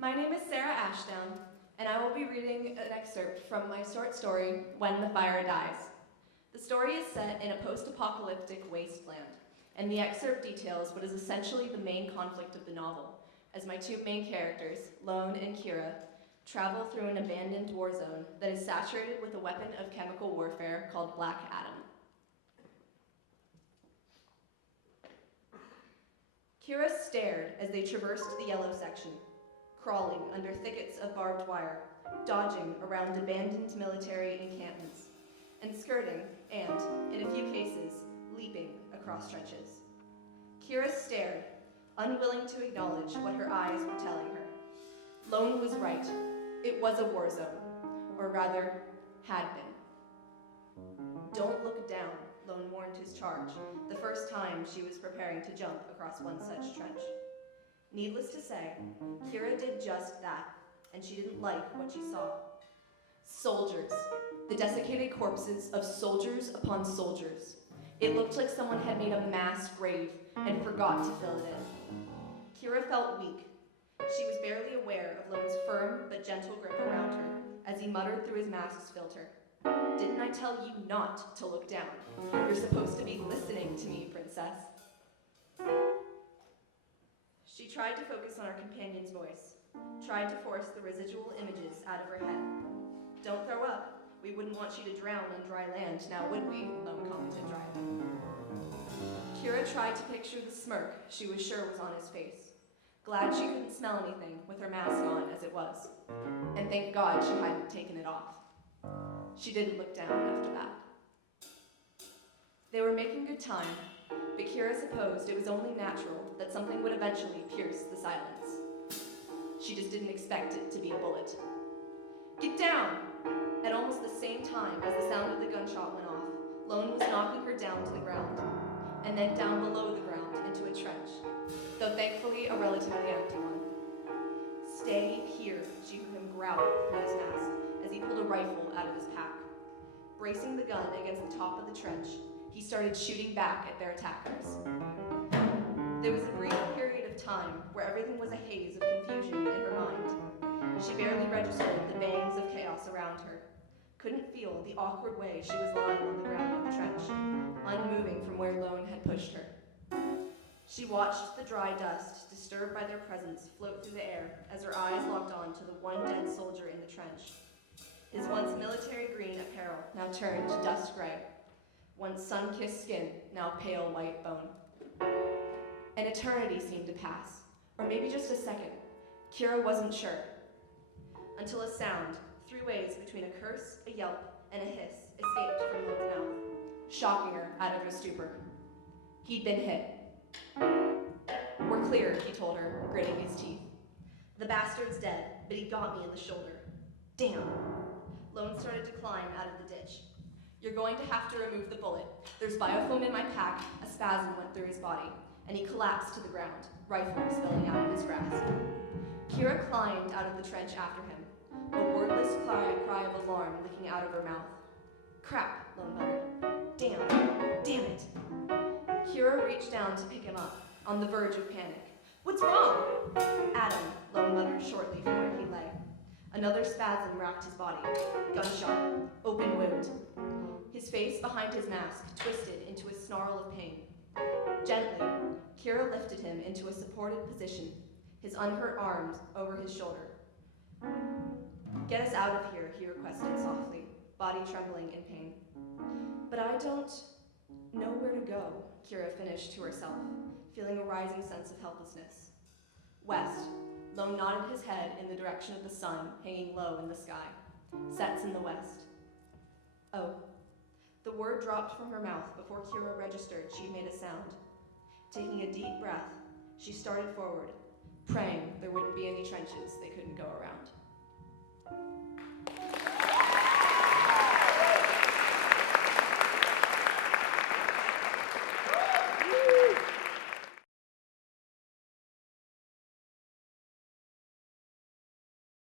My name is Sarah Ashdown, and I will be reading an excerpt from my short story, When the Fire Dies. The story is set in a post-apocalyptic wasteland, and the excerpt details what is essentially the main conflict of the novel, as my two main characters, Lone and Kira, travel through an abandoned war zone that is saturated with a weapon of chemical warfare called Black Adam. Kira stared as they traversed the yellow section, crawling under thickets of barbed wire, dodging around abandoned military encampments, and skirting and, in a few cases, leaping across trenches. Kira stared, unwilling to acknowledge what her eyes were telling her. Lone was right. It was a war zone, or rather, had been. Don't look down, Lone warned his charge, the first time she was preparing to jump across one such trench. Needless to say, Kira did just that, and she didn't like what she saw. Soldiers, the desiccated corpses of soldiers upon soldiers. It looked like someone had made a mass grave and forgot to fill it in. Kira felt weak. She was barely aware of Lone's firm but gentle grip around her as he muttered through his mask's filter. Didn't I tell you not to look down? You're supposed to be listening to me, princess. She tried to focus on her companion's voice, tried to force the residual images out of her head. Don't throw up. We wouldn't want you to drown on dry land, now would we? Lone commented dryly. Kira tried to picture the smirk she was sure was on his face. Glad she couldn't smell anything with her mask on as it was. And thank God she hadn't taken it off. She didn't look down after that. They were making good time, but Kira supposed it was only natural that something would eventually pierce the silence. She just didn't expect it to be a bullet. Get down! At almost the same time as the sound of the gunshot went off, Lone was knocking her down to the ground, and then down below the ground into a trench, though thankfully a relatively empty one. Stay here, she heard him growl through his mask as he pulled a rifle out of his pack. Bracing the gun against the top of the trench, he started shooting back at their attackers. There was a brief period of time where everything was a haze of confusion in her mind. She barely registered the bangs of chaos around her, couldn't feel the awkward way she was lying on the ground of the trench, unmoving from where Lone had pushed her. She watched the dry dust, disturbed by their presence, float through the air as her eyes locked on to the one dead soldier in the trench. His once military green apparel now turned to dust gray, once sun-kissed skin now pale white bone. An eternity seemed to pass, or maybe just a second. Kira wasn't sure. Until a sound, three ways between a curse, a yelp, and a hiss, escaped from Lone's mouth, shocking her out of her stupor. He'd been hit. We're clear, he told her, gritting his teeth. The bastard's dead, but he got me in the shoulder. Damn. Lone started to climb out of the ditch. You're going to have to remove the bullet. There's biofilm in my pack. A spasm went through his body, and he collapsed to the ground, rifle spilling out of his grasp. Kira climbed out of the trench after him, a wordless cry of alarm licking out of her mouth. Crap, Lone muttered. Damn it. Kira reached down to pick him up, on the verge of panic. What's wrong? Adam, Lone muttered shortly from where he lay. Another spasm racked his body. Gunshot. Open wound. His face behind his mask twisted into a snarl of pain. Gently, Kira lifted him into a supported position, his unhurt arms over his shoulder. Get us out of here, he requested softly, body trembling in pain. But I don't know where to go, Kira finished to herself, feeling a rising sense of helplessness. West. Lone nodded his head in the direction of the sun hanging low in the sky. Sets in the west. Oh. The word dropped from her mouth before Kira registered she'd made a sound. Taking a deep breath, she started forward, praying there wouldn't be any trenches they couldn't go around.